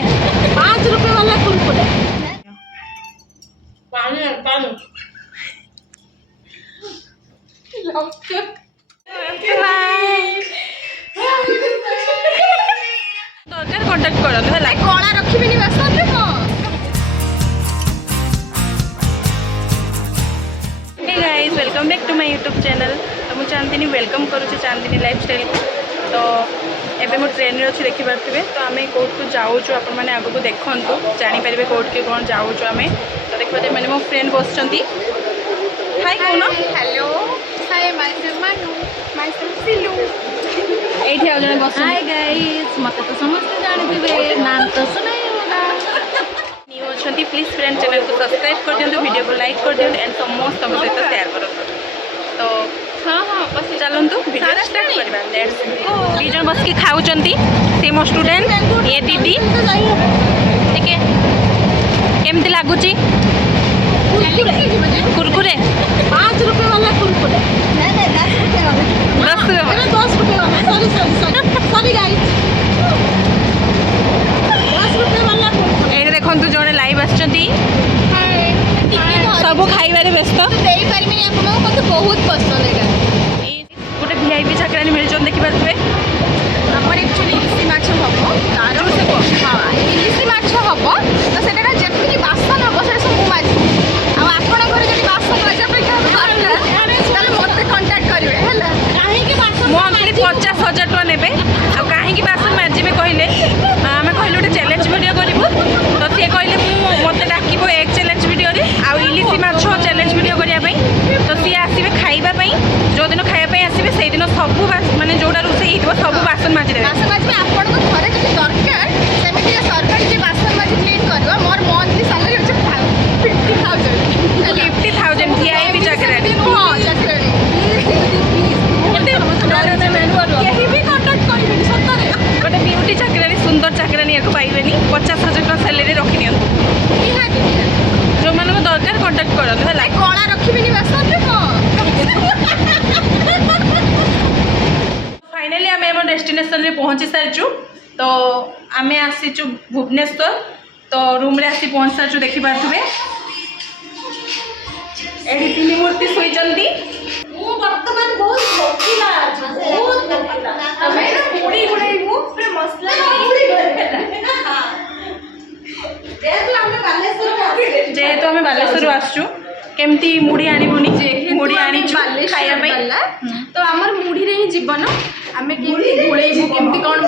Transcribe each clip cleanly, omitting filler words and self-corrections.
₹5 वाला कुरकुरे दरकार कांटेक्ट करंतु है कला रखिबिनी बासन रे हां hey guys welcome back to my YouTube channel. तो मुझे चांदिनी वेलकम करुचे चांदिनी लाइफस्टाइल को। तो एबे मो ट्रेन रे अछि देखि पारथिबे। तो आमे कोट को जाउछु आपण माने आगो को देखंतु जानि परिबे कोट के कोन जाउछु आमे। तो देखबे माने मो फ्रेंड बसचंती। हाय कोन hello hi myself Manu myself Silu एठी आ जने बस। हाय गाइस मते तो समस्त जानिथिबे नाम तो सुनाई होगा न्यू अछंती प्लीज फ्रेंड चैनल को सब्सक्राइब कर दियंतु वीडियो को लाइक कर दियंतु एंड समस्त हम सहित शेयर करंतु। तो हां हां बस चलंतु वीडियो स्टार्ट करबा। Let's go. बीजन बस के खाउचंती से मो स्टूडेंट ये दीदी ठीक है केमती लागुची कुरकुरे ₹5 वाला कुरकुरे नहीं नहीं ₹10 वाला ₹10 वाला सॉरी गाइस ₹10 वाला ए देखंतु जने लाइव आछंती सब खाइबारे व्यस्त देई परिमिनी आपको मते बहुत पसंद है गोटे वीआईपी चाकरानी मिल जन देखि पारबे। हमर एक्चुअली इलिसी माछ हबो तारो से हां इलिसी माछ हबो तो सेटा जेति कि बासन हबो से सब माछ आ आपण घरे जदि बासन माछ पे क्या दरकार ताले मते कांटेक्ट करिवे हैला काहे कि बासन मो अंकल 50,000 टका नेबे आ काहे कि बासन माजिबे कहले आमे कहले गोटे चैलेंज वीडियो करिवु। तो से कहले मते डाकिबो एक चैलेंज वीडियो रे आ इलिसी माछ चैलेंज वीडियो करिया पई। तो सी आसीबे खाइबा पई जो दिन खाइबा पई आसीबे सेहि दिन सब माने जोडा रोसे हितबो सब बासन माजि देबे। बासन माछ आपण को घरे जदि दरकार सेमिति सरकार जे बासन माछ क्लीन करबो मोर मंथली सैलरी होछ 50,000 वीआईपी चाकरानी हां चाकरानी यही भी कांटेक्ट करिवेनी सतरे गोटे ब्यूटी चाकरानी सुंदर चाकरानी याको पाइबेनी 50,000 टका सैलरी रखि नियंतु निहाती जो मानको दरकार कांटेक्ट करंतु है कला रखिबिनी बासन रे हां फाइनली आम एम डेस्टिनेशन रे पहुँची सारिचु। तो आम आसीचु भुवनेश्वर। तो रूम रे आसी पहुँच सारिचु देखि पारथुबे एडी तीन मूर्ति सोईचंती। मु वर्तमान बहुत भोकिला अछि बहुत भोकिला हमें ना मुड़ी गुड़ाइबु पूरा मसला मुड़ी गुड़ाइबा हां जेहेतु आम बालेश्वर आसचु केमती मुड़ी आनिबुनी मुड़ी आनी खाइया पई तो हमर मुड़ी रे ही जीवन आमे केमती गुळेइबु केमती कोन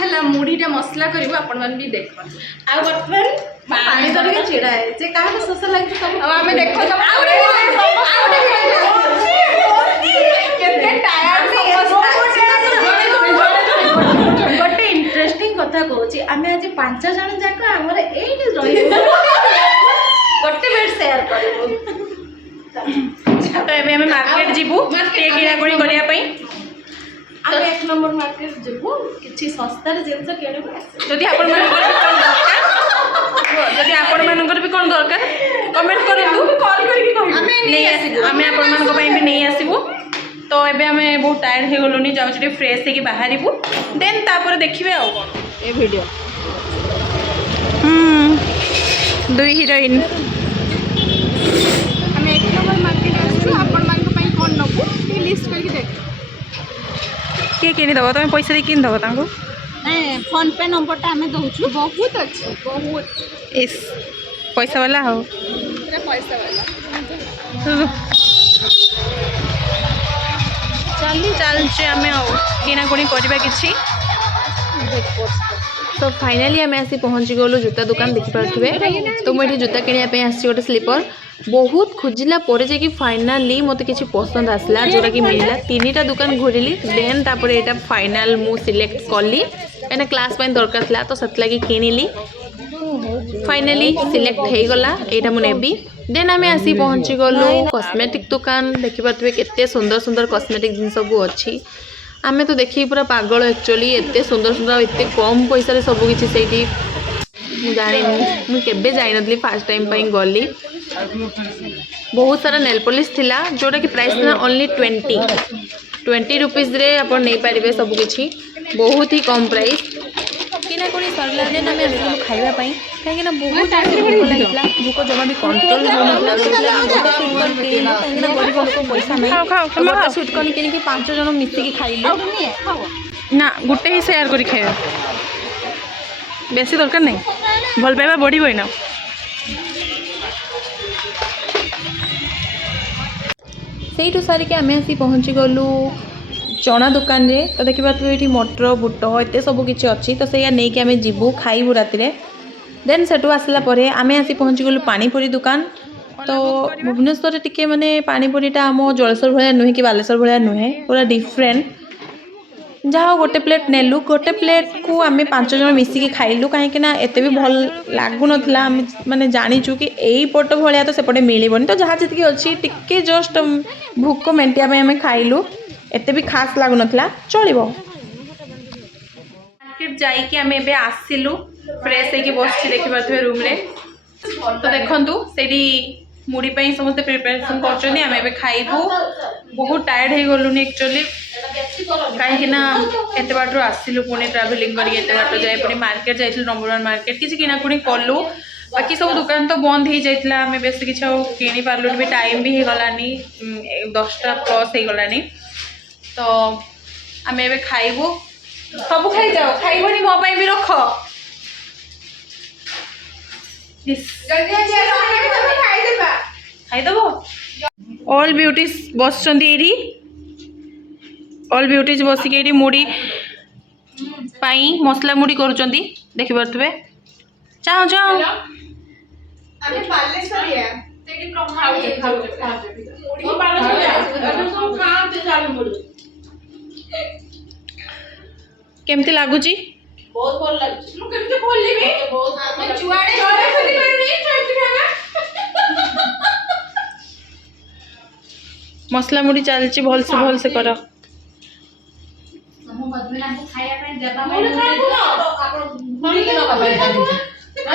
हला मुड़ीटा मसला करिबु आपण मान भी देखो आ वर्तमान पानी धरि के छिड़ा है जे काहे सस लागि सब आमे देखो सब केते टायर्ड गोटे इंटरेस्टिंग कथा कहूची आमे आज 5 जण जाक हमर एही रही गोटे बेड शेयर करिबु। तो एबे हमें मार्केट जीबू के किणाकुणी करिया पई। आमे 1 नंबर मार्केट जेबु किछि सस्ता रे जिंस केणबु जदि आपण मानकर भी कोन दरकार जदि आपण मानकर भी कोन दरकार कमेंट करंतु कॉल करके कहू नै आसीबु आमे आपण मानको पई भी नै आसीबु। तो एबे हमें बहुत टायर्ड हे गलोनी जाउ जे फ्रेश हे कि बाहरिबु देन तापर देखिबे आ कोन ए वीडियो दुई हीरोइन आमे 1 नंबर मार्केट आछु आपण मानको पई कोन नबु टी लिस्ट करके देख के किनि दबो तुम पैसा दे किनि दबो तांको नहीं फोन पे नंबर टा हमें दउछु बहुत अच्छे बहुत इस पैसा वाला हो पूरा पैसा वाला चली चलचे आम किणाकुणी करवा कि। तो फाइनाली आम आसी पहुँची गलु जूता दुकान देखिपे। तो मुझे जूता किणापी आसी गोटे स्लीपर बहुत खोजिला पर जाकि फाइनाली मत किसी पसंद आसला जोटा कि मिलला 3टा दुकान घूरिली देन तापर एटा फाइनाल मु सिलेक्ट कली एना क्लास पे दरकार था तो सत लगी किनिली फाइनाली सिलेक्ट हो गला एटा मु नेबी। देन आम आसी पहुँची गलु कॉस्मेटिक दुकान देखिपे केते सुंदर सुंदर कॉस्मेटिक जिन सब अच्छी आम तो देखिए पूरा पागल एक्चुअली एते सुंदर सुंदर एते कम पैसा रे सब किछि सेठी जानी मुझे जाई नथली फर्स्ट टाइम पे गली बहुत सारा नेल पॉलिश थिला जोटा कि प्राइस था ओनली 20 रुपीज रे आप नहीं पारे सब किछि बहुत ही कम प्राइस कि କିଣାକୁଣି ସରିଲା ଦେନ୍ ଆମେ ଆସିଲୁ ଖାଇବା ପାଇଁ କାହିଁକିନା ବହୁତ ଭୋକ ଲାଗିଥିଲା ଭୋକ ଜମା ବି କଣ୍ଟ୍ରୋଲ ହେଉନଥିଲା ସେଥିଲାଗି ଗୋଟେ ସୁଇଟ୍ କର୍ନ କିଣିଲୁ କାହିଁକିନା ଗରିବ ଲୋକ ପଇସା ନାହିଁ ଗୋଟେ ସୁଇଟ୍ କର୍ନ କିଣିକି 5 ଜଣ ମିଶିକି ଖାଇଲୁ ନା ଗୋଟେ ହିଁ ସେୟାର କରି ଖାଇବା ବେଶୀ ଦରକାର ନାହିଁ ଭଲ ପାଇବା ବଢ଼ିବ ଏଇନା ସେଇଠୁ ସାରିକି ଆମେ ଆସି ପହଞ୍ଚିଗଲୁ ଚଣା ଦୋକାନରେ ତ ଦେଖିପାରୁଥିବେ ଏଠି ମଟର ବୁଟ ଏତେ ସବୁ କିଛି ଅଛି ତ ସେଇଆ ନେଇକି ଆମେ ଯିବୁ ଖାଇବୁ ରାତିରେ ଦେନ୍ ସେଠୁ ଆସିଲା ପରେ ଆମେ ଆସି ପହଞ୍ଚିଗଲୁ ପାଣିପୁରୀ ଦୋକାନ ତ ଭୁବନେଶ୍ୱରରେ ଟିକେ ମାନେ ପାଣିପୁରୀଟା ଆମ ଜଳେଶ୍ୱର ଭଳିଆ ନୁହେଁ କି ବାଲେଶ୍ୱର ଭଳିଆ ନୁହେଁ ପୁରା ଡିଫରେଣ୍ଟ ଯାହା ହଉ ଗୋଟେ ପ୍ଲେଟ୍ ନେଲୁ ଗୋଟେ ପ୍ଲେଟ୍କୁ ଆମେ 5 ଜଣ ମିଶିକି ଖାଇଲୁ କାହିଁକିନା ଏତେ ବି ଭଲ ଲାଗୁନଥିଲା ଆମେ ମାନେ ଜାଣିଛୁ କି ଏଇପଟ ଭଳିଆ ତ ସେପଟେ ମିଳିବନି ତ ଯାହା ଯେତିକି ଅଛି ଟିକେ ଜଷ୍ଟ ଭୋକ ମେଣ୍ଟିବା ପାଇଁ ଆମେ ଖାଇଲୁ ଏତେ ବି ଖାସ୍ ଲାଗୁନଥିଲା ଚଳିବ ମାର୍କେଟ ଯାଇକି ଆମେ ଏବେ ଆସିଲୁ ଫ୍ରେଶ୍ ହେଇକି ବସିଛି ଦେଖିପାରୁଥିବେ ରୁମ୍ରେ ତ ଦେଖନ୍ତୁ ସେଇଠି ମୁଢ଼ି ପାଇଁ ସମସ୍ତେ ପ୍ରିପାରେସନ୍ କରୁଛନ୍ତି ଆମେ ଏବେ ଖାଇବୁ ବହୁତ ଟାୟାର୍ଡ ହେଇଗଲୁନି ଆକ୍ଚୁଆଲି କାହିଁକିନା ଏତେ ବାଟରୁ ଆସିଲୁ ପୁଣି ଟ୍ରାଭେଲିଂ କରିକି ଏତେ ବାଟ ଯାଇ ପୁଣି ମାର୍କେଟ ଯାଇଥିଲୁ ନମ୍ବର 1 ମାର୍କେଟ କିଛି କିଣାକୁଣି କଲୁ ବାକି ସବୁ ଦୋକାନ ତ ବନ୍ଦ ହେଇଯାଇଥିଲା ଆମେ ବେଶୀ କିଛି ଆଉ କିଣି ପାରିଲୁନି ବି ଟାଇମ୍ ବି ହେଇଗଲାନି 10ଟା ପ୍ଲସ୍ ହେଇଗଲାନି ତ ଆମେ ଏବେ ଖାଇବୁ ସବୁ ଖାଇଯାଅ ଖାଇବନି ମୋ ପାଇଁ ବି ରଖ ଖାଇଦେବ ଅଲ୍ ବ୍ୟୁଟିଜ୍ ବସିଛନ୍ତି ଏଇଠି ଅଲ୍ ବ୍ୟୁଟିଜ୍ ବସିକି ଏଇଠି ମୁଢ଼ି ପାଇଁ ମସଲା ମୁଢ଼ି କରୁଛନ୍ତି ଦେଖିପାରୁଥିବେ ଚାହୁଁ ଚାହୁଁ କେମିତି ଲାଗୁଛି ବହୁତ ଭଲ ଲାଗୁଛି ମୁଁ କେମିତି ଖୋଲିବି ଯୁଆଡେ ମସଲା ମୁଢ଼ି ଚାଲିଛି ଭଲସେ ଭଲସେ କର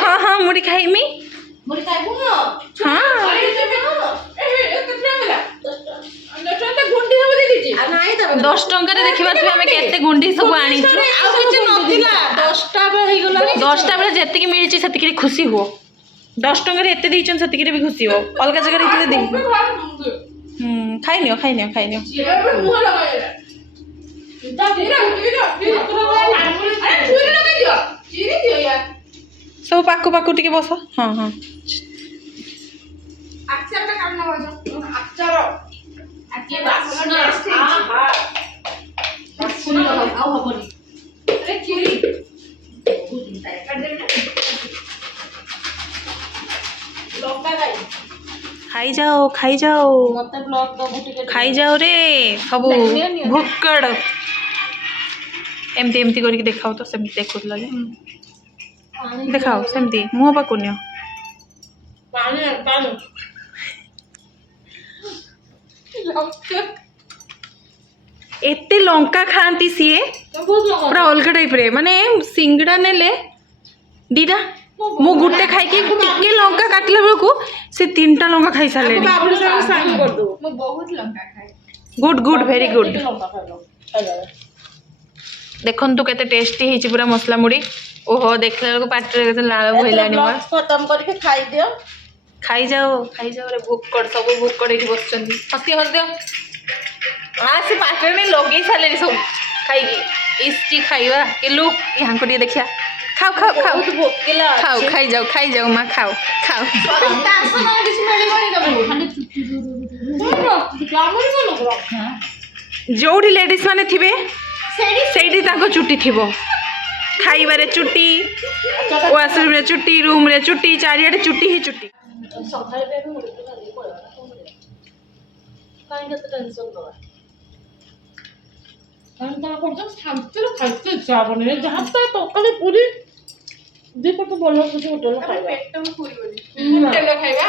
ହଁ ହଁ ମୁଢ଼ି ଖାଇମି ହଁ 10 ଟଙ୍କାରେ ଦେଖିପାରୁଥିବେ ଆମେ କେତେ ଗୁଣ୍ଡି ସବୁ ଆଣିଛୁ 10ଟା ବେଳେ ଯେତିକି ମିଳିଛି ସେତିକିରେ ଖୁସି ହୁଅ 10 ଟଙ୍କାରେ ଏତେ ଦେଇଛନ୍ତି ସେତିକିରେ ବି ଖୁସି ହୁଅ ଅଲଗା ଜାଗାରେ ହେଇଥିଲେ ଦେଇ ଖାଇନିଅ ଖାଇନିଅ ଖାଇନିଅ ସବୁ ପାଖୁ ପାଖୁ ଟିକେ ବସ ହଁ ହଁ ଖାଇଯାओ ଖାଇଯାओ ଖାଇଯାओ ରେ ସବୁ ଭୁକଡ଼ ଏମିତି ଏମିତି କରିକି ଦେଖାଉ ତ ସେମିତି ଦେଖୁଥିଲା ଯେ ଦେଖାଅ ସେମିତି ମୁହଁ ପାଖକୁ ନିଅ ଏତେ ଲଙ୍କା ଖାଆନ୍ତି ସିଏ ପୁରା ଅଲଗା ଟାଇପ୍ରେ ମାନେ ସିଙ୍ଗଡ଼ା ନେଲେ ଦିଟା ମୁଁ ଗୋଟେ ଖାଇକି ଟିକେ ଲଙ୍କା କାଟିଲା ବେଳକୁ ସେ 3ଟା ଲଙ୍କା ଖାଇ ସାରିଲେଣି ଗୁଡ୍ ଗୁଡ୍ ଭେରି ଗୁଡ୍ ଦେଖନ୍ତୁ କେତେ ଟେଷ୍ଟି ହେଇଛି ପୁରା ମସଲା ମୁଢ଼ି ଓହୋ ଦେଖିଲା ବେଳକୁ ପାଟିରେ କେତେ ଲାଳ ବୋହିଲାଣି ଖତମ କରିକି ଖାଇଦିଅ ଖାଇଯାଅ ଖାଇଯାଅ ରେ ଭୁକଡ଼ ସବୁ ଭୁକଡ଼ ଏଇଠି ବସିଛନ୍ତି ହସିଦିଅ ହସିଦିଅ ସେ ପାଟିରେ ଲଗେଇ ସାରିଲେଣି ସବୁ ଖାଇକି ଇସ୍କି ଖାଇବା କିଲୁ ୟାଙ୍କୁ ଟିକେ ଦେଖିବା ଖାଉ ଖାଉ ଖାଉ ଖାଉ ଖାଇଯାଉ ମା ଖାଉ ଖାଉ ଯୋଉଠି ଲେଡିଜ ମାନେ ଥିବେ ସେଇଠି ତାଙ୍କ ଚୁଟି ଥିବ ଖାଇବାରେ ଚୁଟି ୱାସରୁମରେ ଚୁଟି ରୁମରେ ଚୁଟି ଚାରିଆଡେ ଚୁଟି ହିଁ ଚୁଟି ଶାନ୍ତିରେ ଖାଇତେ ଇଚ୍ଛା ହବନି ଯାହା ତ ତରକାରୀ ପୁରୀ ଦିପଟ ଭଲ କିଛି ହୋଟେଲ ଖାଇବା ହୋଟେଲ ଖାଇବା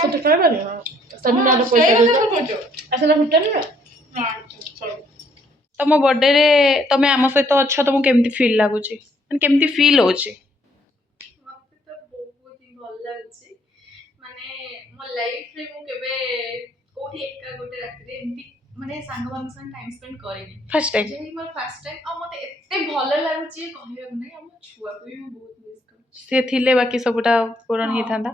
ସେଠି ଖାଇବାନି ସେମିନାର ପଇସା ଆସିଲା ହୋଟେଲରେ ତମ ବର୍ଥଡେରେ ତମେ ଆମ ସହିତ ଅଛ ତମକୁ କେମିତି ଫିଲ୍ ଲାଗୁଛି ମାନେ କେମିତି ଫିଲ୍ ହଉଛି ମତେ ତ ବହୁତ ହି ଭଲ ଲାଗୁଛି ମାନେ ମୋ ଲାଇଫରେ ମୁଁ କେବେ କୋଉଠି ଏକା ଗୋଟେ ରାତିରେ ଏମିତି ମାନେ ସାଙ୍ଗମାନଙ୍କ ସାଙ୍ଗେ ଟାଇମ୍ ସ୍ପେଣ୍ଡ କରିନି। ଫାର୍ଷ୍ଟ ଟାଇମ୍ ଯେହି ମୋର ଫାର୍ଷ୍ଟ ଟାଇମ୍ ଆଉ ମତେ ଏତେ ଭଲ ଲାଗୁଛି କହିବାକୁ ନାହିଁ। ଆଉ ମୋ ଛୁଆକୁ ବି ମୁଁ ବହୁତ ମିସ୍ କରୁଛି। ସେ ଥିଲେ ବାକି ସବୁଟା ପୂରଣ ହେଇଥାନ୍ତା।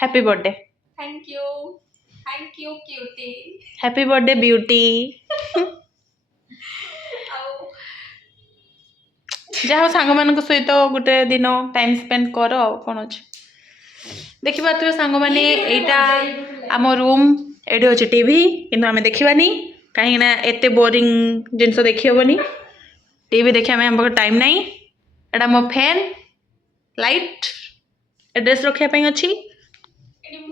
Happy birthday. Thank you cutie. Happy birthday beauty. ଆଉ ଯାହା ହଉ ସାଙ୍ଗମାନଙ୍କ ସହିତ ଗୋଟେ ଦିନ ଟାଇମ୍ ସ୍ପେଣ୍ଡ କର ଆଉ କ'ଣ ଅଛି। ଦେଖିପାରୁଥିବେ ସାଙ୍ଗମାନେ ଏଇଟା ଆମ ରୁମ୍, ଏଇଠି ଅଛି ଟିଭି କିନ୍ତୁ ଆମେ ଦେଖିବାନି କାହିଁକିନା ଏତେ ବୋରିଂ ଜିନିଷ ଦେଖିହେବନି। ଟିଭି ଦେଖିବା ପାଇଁ ଆମ ପାଖରେ ଟାଇମ୍ ନାହିଁ। ଏଇଟା ମୋ ଫ୍ୟାନ୍, ଲାଇଟ୍, ଡ୍ରେସ୍ ରଖିବା ପାଇଁ ଅଛି।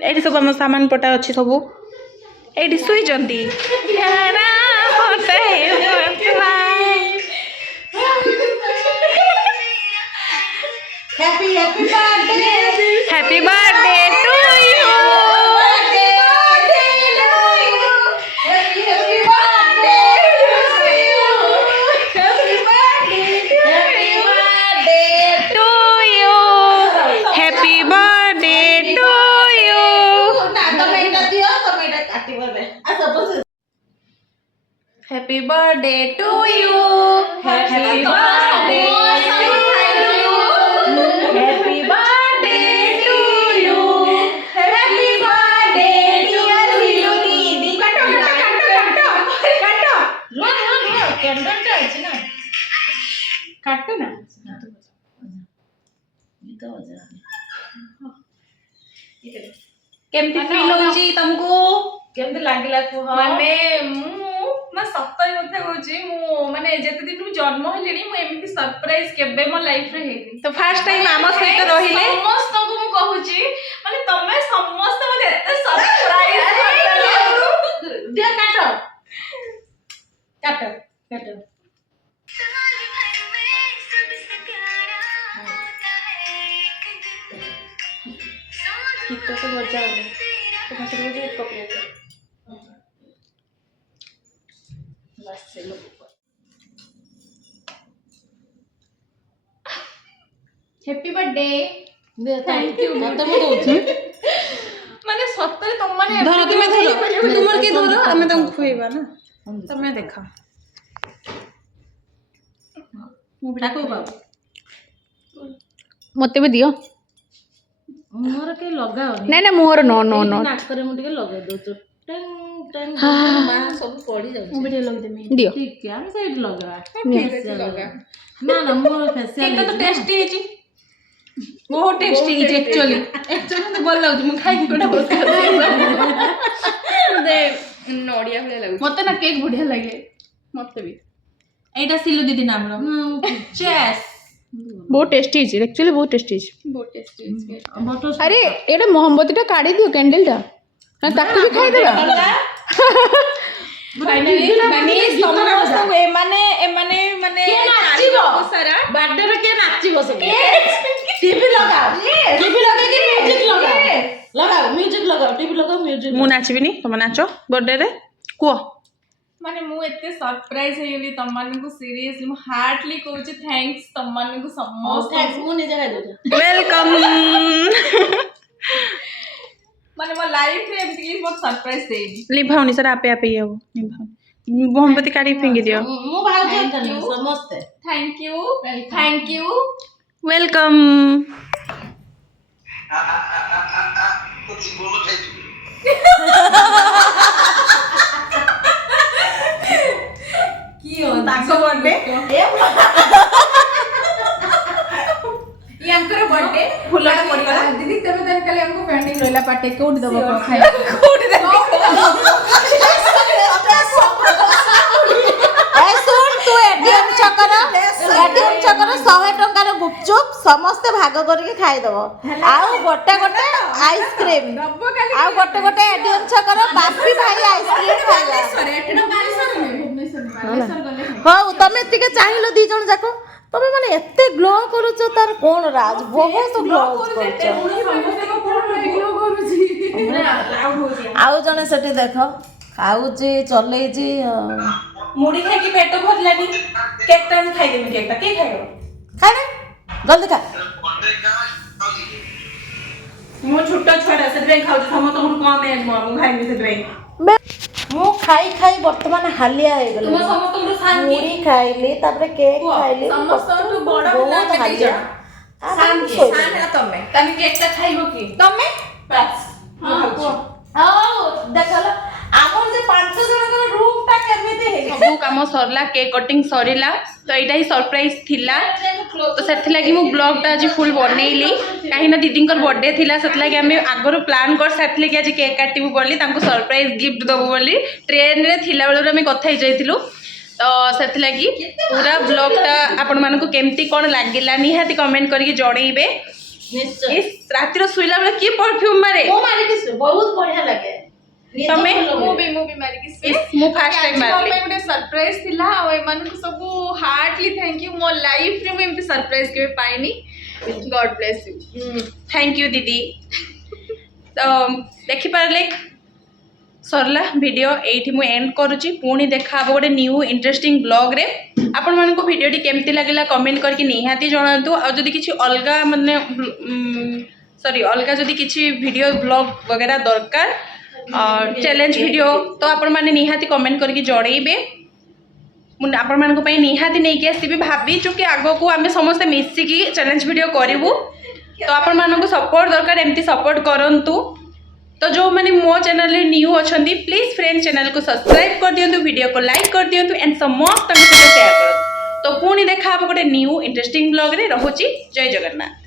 ଏଇଠି ସବୁ ଆମ ସାମାନ ପଟା ଅଛି ସବୁ। ଏଇଠି ଶୋଇଛନ୍ତି। Happy birthday. Happy birthday to you. Happy birthday to you. Happy birthday to you. Happy birthday To you. Happy birthday to you. ନା ତମେ ଏଇଟା ଦିଅ, ତମେ ଏଇଟା କାଟିବ ଏବେ। ଆସ ବସ। Happy birthday to you. Happy birthday to you. Happy birthday to you. Happy birthday dear Silu didi. କାଟ କ୍ୟାଣ୍ଡେଲଟା ଅଛି ନା। କାଟ ନା। କେମିତି ଫିଲ୍ ହଉଛି ତମକୁ? କେମିତି ଲାଗିଲା କୁହ? ମାନେ ମୁଁ ସତରେ କଥା କହୁଛି, ମୁଁ ମାନେ ଯେତେ ଦିନ ମୁଁ ଜନ୍ମ ହେଲିଣି ମୁଁ ଏମିତି ସରପ୍ରାଇଜ କେବେ ମୋ ଲାଇଫରେ ହେଇନି। ତ ଫାର୍ଷ୍ଟ ଟାଇମ୍ ଆମ ସହିତ ରହିଲେ। ସମସ୍ତଙ୍କୁ ମୁଁ କହୁଛି ମାନେ ତମେ ସମସ୍ତେ ମତେ ଏତେ ସରପ୍ରାଇଜ ଦିଅ କାଟ। ଗୀତ ତ ବଜାଉନି। ତ ମତେ କହୁଛି ଏକ plate. Happy birthday. Thank you. ମତେ ମୁଁ ଦଉଛି। ମାନେ ସତରେ ତମମାନେ ଧର ତୁମେ ଧର। ତୁମର କିଏ ଧର, ଆମେ ତାଙ୍କୁ ଖୁଏଇବା ନା। ତମେ ଦେଖ। ତାକୁ ବାବୁ ମତେ ବି ଦିଅ। ମୁହଁରେ କେହି ଲଗାଅନି। ନାଇଁ ନା ମୁହଁର ନ ନାକରେ ମୁଁ ଟିକେ ଲଗେଇ ଦଉଛୁ। ମା ସବୁ ପଡି ଯାଉଛି। ମୁଁ ବି ଟିକେ ଲଗେଇଦେମି। ଦିଅ। ଠିକ ଆମେ ସେଇଠି ଲଗେଇବା। ଠିକ ଅଛି ଲଗା। ନା ମୋର ଫେସିଆଲ କେକ୍ ତ ଟେଷ୍ଟି ହେଇଛି। ବହୁତ ଟେଷ୍ଟି ହେଇଛି ଆକ୍ଚୁଆଲି। ମତେ ଭଲ ଲାଗୁଛି। ମୁଁ ଖାଇକି ଗୋଟେ ବସି ମତେ ନଡିଆ ଭଳିଆ ଲାଗୁଛି। ମତେ ନା କେକ୍ ବଢିଆ ଲାଗେ। ମତେ ବି। ଏଇଟା ସିଲୁ ଦିଦି ନାମର। ଚେସ୍। ବହୁତ ଟେଷ୍ଟି ହେଇଛି, ଆକ୍ଚୁଆଲି ବହୁତ ଟେଷ୍ଟି ହେଇଛି। ବହୁତ ଟେଷ୍ଟି ଅଛି। ଆରେ ଏଇଟା ମହମବତୀଟା କାଢି ଦିଅ କ୍ୟାଣ୍ଡେଲଟା, ତାକୁ ବି ଖାଇଦେବା। ଫାଇନାଲି ସମସ୍ତଙ୍କୁ ଏମାନେ ମାନେ ନାଚିବ ସାରା ବାର୍ଥଡେରେ କିଏ ନାଚିବ ସବୁ। ଟିଭି ଲଗାଅ। ଟିଭି ଲଗେଇକି ମ୍ୟୁଜିକ ଲଗାଅ। ଟିଭି ଲଗାଅ ମ୍ୟୁଜିକ। ମୁଁ ନାଚିବିନି, ତମେ ନାଚ ବର୍ଥଡେରେ। କୁହ। ମାନେ ମୁଁ ଏତେ ସରପ୍ରାଇଜ ହେଇଗଲି ତମମାନଙ୍କୁ। ସିରିୟସଲି ମୁଁ ହାର୍ଟଲି କହୁଛି ଥ୍ୟାଙ୍କ୍ସ ତମମାନଙ୍କୁ ସମସ୍ତଙ୍କୁ। ମୁଁ ନିଜେ ଖାଇଦଉଛି। ୱେଲକମ୍। ମାନେ ମୋ ଲାଇଫରେ ଏମିତି କିଛି ମୋର ସରପ୍ରାଇଜ ଦେଇନି। ଲିଭାଉନି ସେଟା ଆପେ ଆପେ ଇଏ ହବ। ଲିଭାଉନି। ମହମବତୀ କାଢିକି ଫିଙ୍ଗି ଦିଅ। ମୁଁ ଭାଉଜ ସମସ୍ତେ। Thank you. ୱେଲକମ୍। ତାଙ୍କ ବର୍ଥଡେ ୟାଙ୍କର ବର୍ଥଡେ ଫୁଲଟା ପଡିଗଲା। ଦିଦି ତମେ ତାହେଲେ କାଲି ଆମକୁ ପେଣ୍ଡିଂ ରହିଲା ପାର୍ଟି କୋଉଠି ଦବ ଖାଇବା? କୋଉଠି ଦବ? ଛକର 100 ଟଙ୍କାର ଗୁପଚୁପ ସମସ୍ତେ ଭାଗ କରିକି ଖାଇଦବ। ଆଉ ଗୋଟେ ଆଇସ୍କ୍ରିମ। ଆଉ ଗୋଟେ ଏଡିଏମ ଛକର ବାପି ଭାଇ ଆଇସ୍କ୍ରିମ ଖାଇବା। ହଉ ତମେ ଟିକେ ଚାହିଁଲ ଦି ଜଣ ଯାକ। ତମେ ମାନେ ଏତେ ଗ୍ଲୋ କରୁଛ, ତାର କଣ ରାଜ? ବହୁତ ଗ୍ଲୋ କରୁଛ। ଆଉ ଜଣେ ସେଠି ଦେଖ ଖାଉଛି, ଚଲେଇଛି। ମୁଢି ଖାଇକି ପେଟ ଭରିଲାନି। କେକ୍ ଟା ମୁଁ ଖାଇଦେବି। କେକ୍ ଟା କିଏ ଖାଇବ? ଖାଇବେ ଜଲ୍ଦି ଖା। ମୁଁ ଛୋଟ ଛୁଆଟା ସେଥିପାଇଁ ଖାଉଛି। ସମସ୍ତଙ୍କୁ କମ ମୁଁ ଖାଇବି ସେଥିପାଇଁ। ମୁଁ ଖାଇ ଖାଇ ବର୍ତ୍ତମାନ ହାଲିଆ ତୁମ ହେଇଗଲି। ସମସ୍ତଙ୍କଠୁ ସାଙ୍ଗି ମୁଢି ଖାଇଲି ତାପରେ କେକ୍ କୁହ, ଖାଇଲି ସମସ୍ତଙ୍କଠୁ ବଡ ବହୁତ ହେଲା କେତେ ହାଲିଆ। ଜଣ? ତାପରେ ମୁଁ ସାଙ୍ଗେ ଶୋଇପଡ଼ିଲି। ସାଙ୍ଗେ ତମେ ତାହେଲେ କେକ୍ ଟା ଖାଇବ କି? ତମେ ବାସ୍ ମୁଁ ଖାଉଛି। ହଉ ଦେଖିଲ ଆମର ଯେ 5 ଜଣଙ୍କର ରୁମ୍ ଟା କେମିତି ହେଇଛି। ସବୁ କାମ ସରିଲା କେକ୍ କଟିଂ ସରିଲା ତ ଏଇଟା ହିଁ ସରପ୍ରାଇଜ ଥିଲା ତ ସେଥିଲାଗି ମୁଁ ବ୍ଲଗ୍ଟା ଆଜି ଫୁଲ୍ ବନେଇଲି କାହିଁକିନା ଦିଦିଙ୍କର ବର୍ଥଡେ ଥିଲା ସେଥିଲାଗି ଆମେ ଆଗରୁ ପ୍ଲାନ୍ କରିସାରିଥିଲେ କି ଆଜି କେକ୍ କାଟିବୁ ବୋଲି ତାଙ୍କୁ ସରପ୍ରାଇଜ ଗିଫ୍ଟ ଦେବୁ ବୋଲି ଟ୍ରେନରେ ଥିଲାବେଳରୁ ଆମେ କଥା ହେଇଯାଇଥିଲୁ ତ ସେଥିଲାଗି ପୁରା ବ୍ଲଗ୍ଟା ଆପଣମାନଙ୍କୁ କେମିତି କ'ଣ ଲାଗିଲା ନିହାତି କମେଣ୍ଟ କରିକି ଜଣେଇବେ। ନିଶ୍ଚୟ ରାତିର ଶୋଇଲା ବେଳେ କିଏ ପରଫ୍ୟୁମ୍ ମାରେ ମୁଁ ମାରିକି ଶୁଏ, ବହୁତ ବଢିଆ ଲାଗେ। ନିଦ ତମେ? ଭଲ ମୁଁ ହୁଏ। ବି ମାରିକି ମୁଁ ଫାର୍ଷ୍ଟ ଟାଇମ୍ ମୋ ମାରିଲି ପାଇଁ ଗୋଟେ ସରପ୍ରାଇଜ ଥିଲା ଆଉ ଏମାନଙ୍କୁ ସବୁ ହାର୍ଟଲି ଥ୍ୟାଙ୍କ ୟୁ। ମୋ ଲାଇଫରେ ମୁଁ ଏମିତି ସରପ୍ରାଇଜ କେବେ ପାଇନି। ଗଡ୍ ବ୍ଲେସ୍ ୟୁ। थैंक यू दीदी तो देखिपारे सरला वीडियो एठी मु एंड करूची पुणी देखा अब गोटे न्यू इंटरेस्टिंग ब्लॉग रे आपण मानको वीडियोटी केमती लागला कमेंट करके निहाती जणातु आ जदी किछि अलगा माने सॉरी अलगा जदी किछि वीडियो ब्लॉग वगैरह दरकार चैलेंज वीडियो तो आपण माने निहाती कमेंट करके जणैबे मुझे आपण मानको पई निहाती नहीं कि आसीबे भाबी चुकी आगो को आमे समस्त मिसिकी चैलेंज वीडियो करिवु तो आपण मानको सपोर्ट दरकार एमती सपोर्ट करंतु तो जो मैंने मो चैनल न्यू अच्छा प्लीज फ्रेंड चैनल को सब्सक्राइब कर दियंतु वीडियो को लाइक कर दियंतु एंड समस्त शेयर कर तो पुणी देखा गोटे न्यू इंटरेस्टिंग ब्लॉग रे रहुची। जय जगन्नाथ।